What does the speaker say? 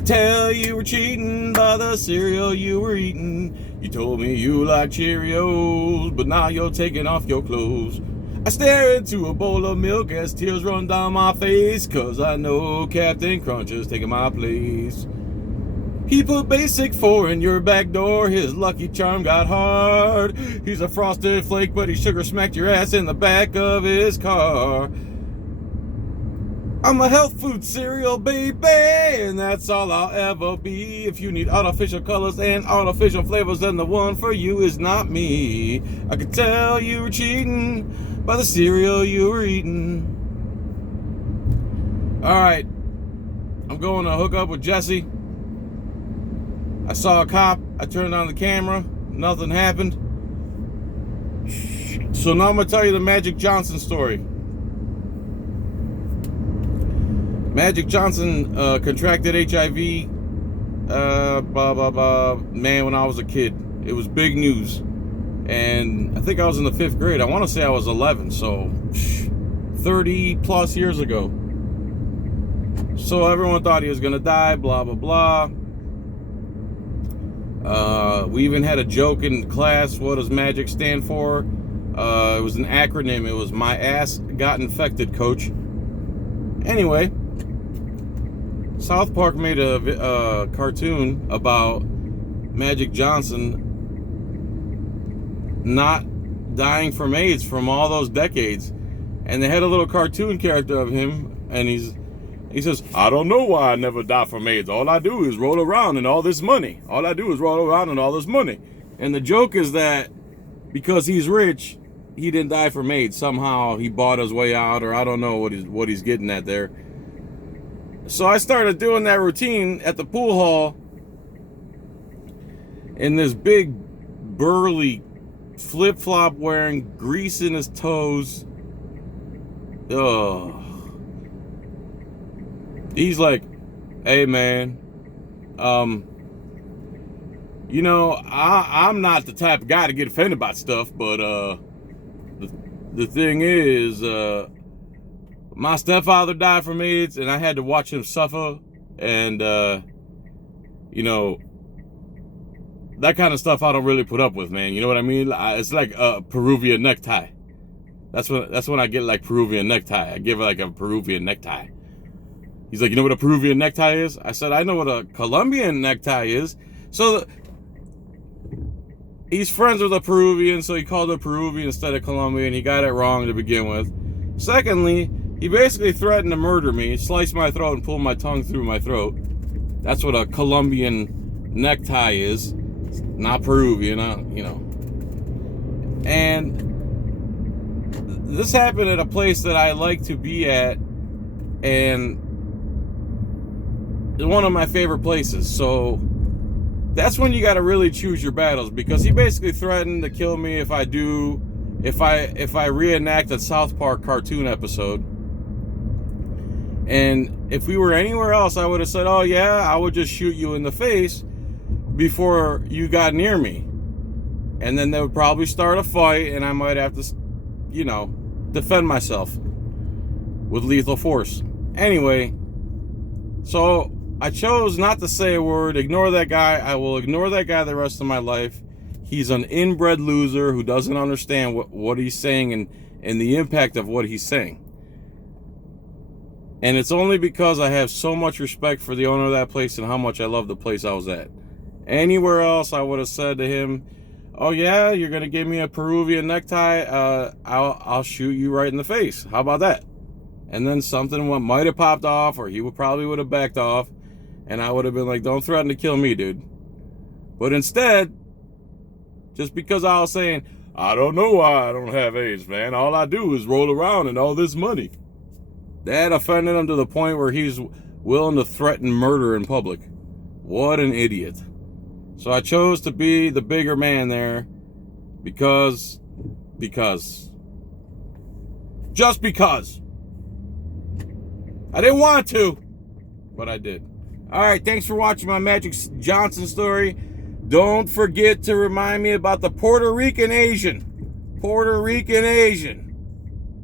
could tell you were cheating by the cereal you were eating. You told me you like Cheerios, but now you're taking off your clothes. I stare into a bowl of milk as tears run down my face, 'cause I know Captain Crunch is taking my place. He put basic 4 in your back door, his Lucky Charm got hard. He's a frosted flake, but he sugar smacked your ass in the back of his car. I'm a health food cereal, baby, and that's all I'll ever be. If you need artificial colors and artificial flavors, then the one for you is not me. I could tell you were cheating by the cereal you were eating. Alright, I'm going to hook up with Jesse. I saw a cop, I turned on the camera, nothing happened. So now I'm going to tell you the Magic Johnson story. Magic Johnson contracted HIV, man, when I was a kid. It was big news. And I think I was in the 5th grade. I want to say I was 11, so 30 plus years ago. So everyone thought he was going to die, blah, blah, blah. We even had a joke in class. What does MAGIC stand for? It was an acronym. It was My Ass Got Infected, Coach. Anyway, South Park made a cartoon about Magic Johnson not dying from AIDS from all those decades. And they had a little cartoon character of him, and he says, I don't know why I never die from AIDS. All I do is roll around in all this money. All I do is roll around in all this money. And the joke is that because he's rich, he didn't die from AIDS. Somehow he bought his way out, or I don't know what he's getting at there. So I started doing that routine at the pool hall, and this big burly flip-flop wearing, grease in his toes. Ugh. He's like, hey man, you know, I'm not the type of guy to get offended by stuff, but the thing is, my stepfather died from AIDS, and I had to watch him suffer, and you know, that kind of stuff I don't really put up with, man. You know what I mean? It's like a Peruvian necktie. That's when I get like Peruvian necktie. I give it like a Peruvian necktie. He's like, you know what a Peruvian necktie is? I said, I know what a Colombian necktie is. So he's friends with a Peruvian, so he called it Peruvian instead of Colombian. He got it wrong to begin with. Secondly, he basically threatened to murder me, slice my throat, and pull my tongue through my throat. That's what a Colombian necktie is, not Peruvian, you know. And this happened at a place that I like to be at, and one of my favorite places. So that's when you got to really choose your battles, because he basically threatened to kill me if I reenact a South Park cartoon episode. And if we were anywhere else, I would have said, oh yeah, I would just shoot you in the face before you got near me. And then they would probably start a fight, and I might have to, you know, defend myself with lethal force. Anyway, so I chose not to say a word. Ignore that guy. I will ignore that guy the rest of my life. He's an inbred loser who doesn't understand what he's saying and the impact of what he's saying. And it's only because I have so much respect for the owner of that place and how much I love the place I was at. Anywhere else, I would have said to him, oh yeah, you're going to give me a Peruvian necktie? I'll shoot you right in the face. How about that? And then something might have popped off, or he probably would have backed off. And I would have been like, don't threaten to kill me, dude. But instead, just because I was saying, I don't know why I don't have AIDS, man. All I do is roll around in all this money. That offended him to the point where he's willing to threaten murder in public. What an idiot. So I chose to be the bigger man there because. Just because. I didn't want to, but I did. All right, thanks for watching my Magic Johnson story. Don't forget to remind me about the Puerto Rican Asian.